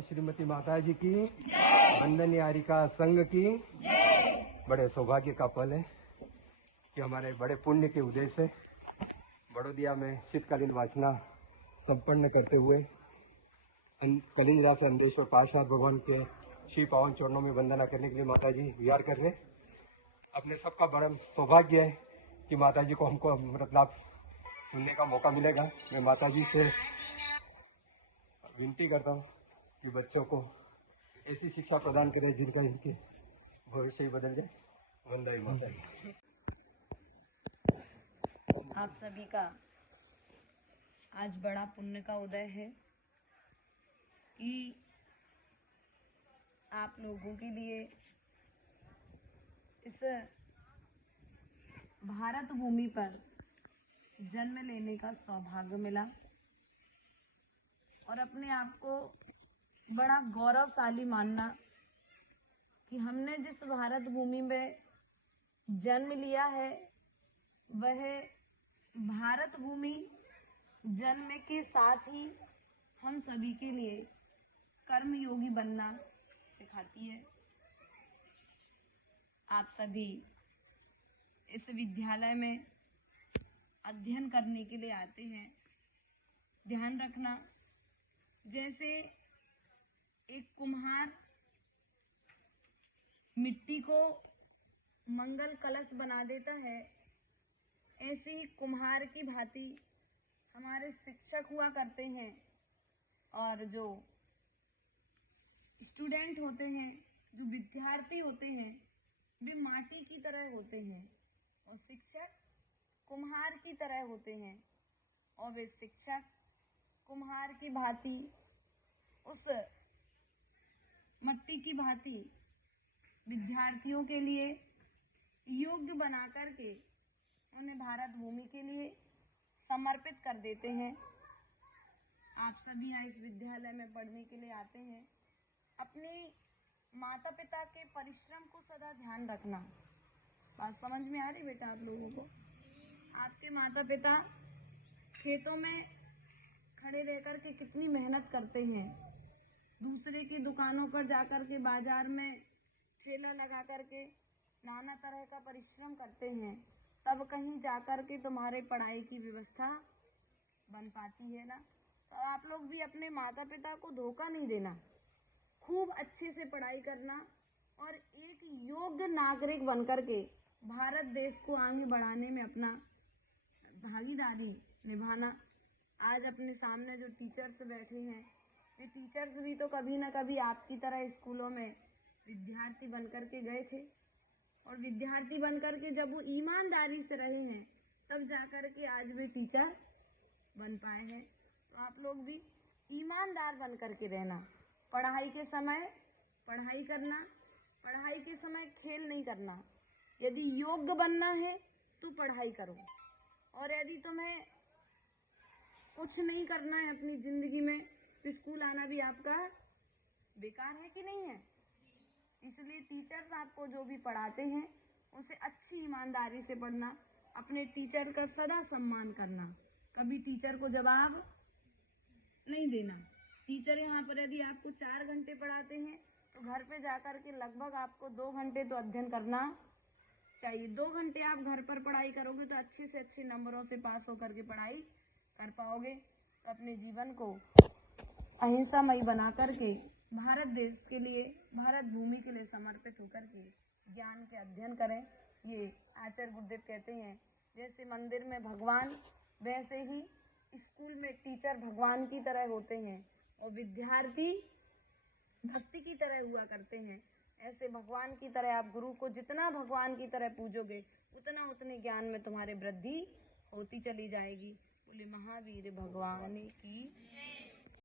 सत्य श्रीमती माता जी की, वंदन यारिका संघ की। बड़े सौभाग्य का पल है कि हमारे बड़े पुण्य के उदय से बड़ौदिया में शीतकालीन वाचना संपन्न करते हुए कलिंगरा से अंधेश्वर पार्षद भगवान के श्री पावन चरणों में वंदना करने के लिए माता जी विहार कर रहे। अपने सबका बड़ा सौभाग्य है कि माता जी को हमको अमृत लाभ सुनने का मौका मिलेगा। मैं माता जी से विनती करता हूँ कि बच्चों को ऐसी शिक्षा प्रदान करें जिनका इनके भविष्य ही बदल जाए। वंदे माता जी। आप सभी का आज बड़ा पुण्य का उदय है कि आप लोगों के लिए इस भारत भूमि पर जन्म लेने का सौभाग्य मिला और अपने आप को बड़ा गौरवशाली मानना कि हमने जिस भारत भूमि में जन्म लिया है वह भारत भूमि जन्म के साथ ही हम सभी के लिए कर्मयोगी बनना सिखाती है। आप सभी इस विद्यालय में अध्ययन करने के लिए आते हैं। ध्यान रखना, जैसे एक कुम्हार मिट्टी को मंगल कलश बना देता है, ऐसे ही कुम्हार की भांति हमारे शिक्षक हुआ करते हैं और जो स्टूडेंट होते हैं, जो विद्यार्थी होते हैं, वे माटी की तरह होते हैं और शिक्षक कुम्हार की तरह होते हैं और वे शिक्षक कुम्हार की भांति उस मट्टी की भांति विद्यार्थियों के लिए योग्य बना करके उन्हें भारत भूमि के लिए समर्पित कर देते हैं। आप सभी यहाँ इस विद्यालय में पढ़ने के लिए आते हैं। अपने माता पिता के परिश्रम को सदा ध्यान रखना। बात समझ में आ रही बेटा आप लोगों को? आपके माता पिता खेतों में खड़े रहकर के कितनी मेहनत करते हैं, दूसरे की दुकानों पर जाकर के बाजार में ठेला लगा करके नाना तरह का परिश्रम करते हैं, तब कहीं जाकर के तुम्हारे पढ़ाई की व्यवस्था बन पाती है ना। तो आप लोग भी अपने माता पिता को धोखा नहीं देना, खूब अच्छे से पढ़ाई करना और एक योग्य नागरिक बनकर के भारत देश को आगे बढ़ाने में अपना भागीदारी निभाना। आज अपने सामने जो टीचर्स बैठे हैं, ये टीचर्स भी तो कभी ना कभी आपकी तरह स्कूलों में विद्यार्थी बनकर के गए थे और विद्यार्थी बनकर के जब वो ईमानदारी से रहे हैं तब जाकर के आज वे टीचर बन पाए हैं। तो आप लोग भी ईमानदार बन करके रहना। पढ़ाई के समय पढ़ाई करना, पढ़ाई के समय खेल नहीं करना। यदि योग्य बनना है तो पढ़ाई करो और यदि तुम्हें कुछ नहीं करना है अपनी जिंदगी में तो स्कूल आना भी आपका बेकार है कि नहीं है। इसलिए टीचर्स आपको जो भी पढ़ाते हैं उसे अच्छी ईमानदारी से पढ़ना, अपने टीचर का सदा सम्मान करना, कभी टीचर को जवाब नहीं देना। टीचर यहाँ पर यदि आपको 4 घंटे पढ़ाते हैं तो घर पे जाकर के लगभग आपको 2 घंटे तो अध्ययन करना चाहिए। 2 घंटे आप घर पर पढ़ाई करोगे तो अच्छे से अच्छे नंबरों से पास होकर के पढ़ाई कर पाओगे। तो अपने जीवन को अहिंसामयी बना करके भारत देश के लिए, भारत भूमि के लिए समर्पित होकर के ज्ञान के अध्ययन करें। ये आचार्य गुरुदेव कहते हैं, जैसे मंदिर में भगवान वैसे ही स्कूल में टीचर भगवान की तरह होते हैं और विद्यार्थी भक्ति की तरह हुआ करते हैं। ऐसे भगवान की तरह आप गुरु को जितना भगवान की तरह पूजोगे उतना उतने ज्ञान में तुम्हारे वृद्धि होती चली जाएगी। बोले महावीर भगवान की।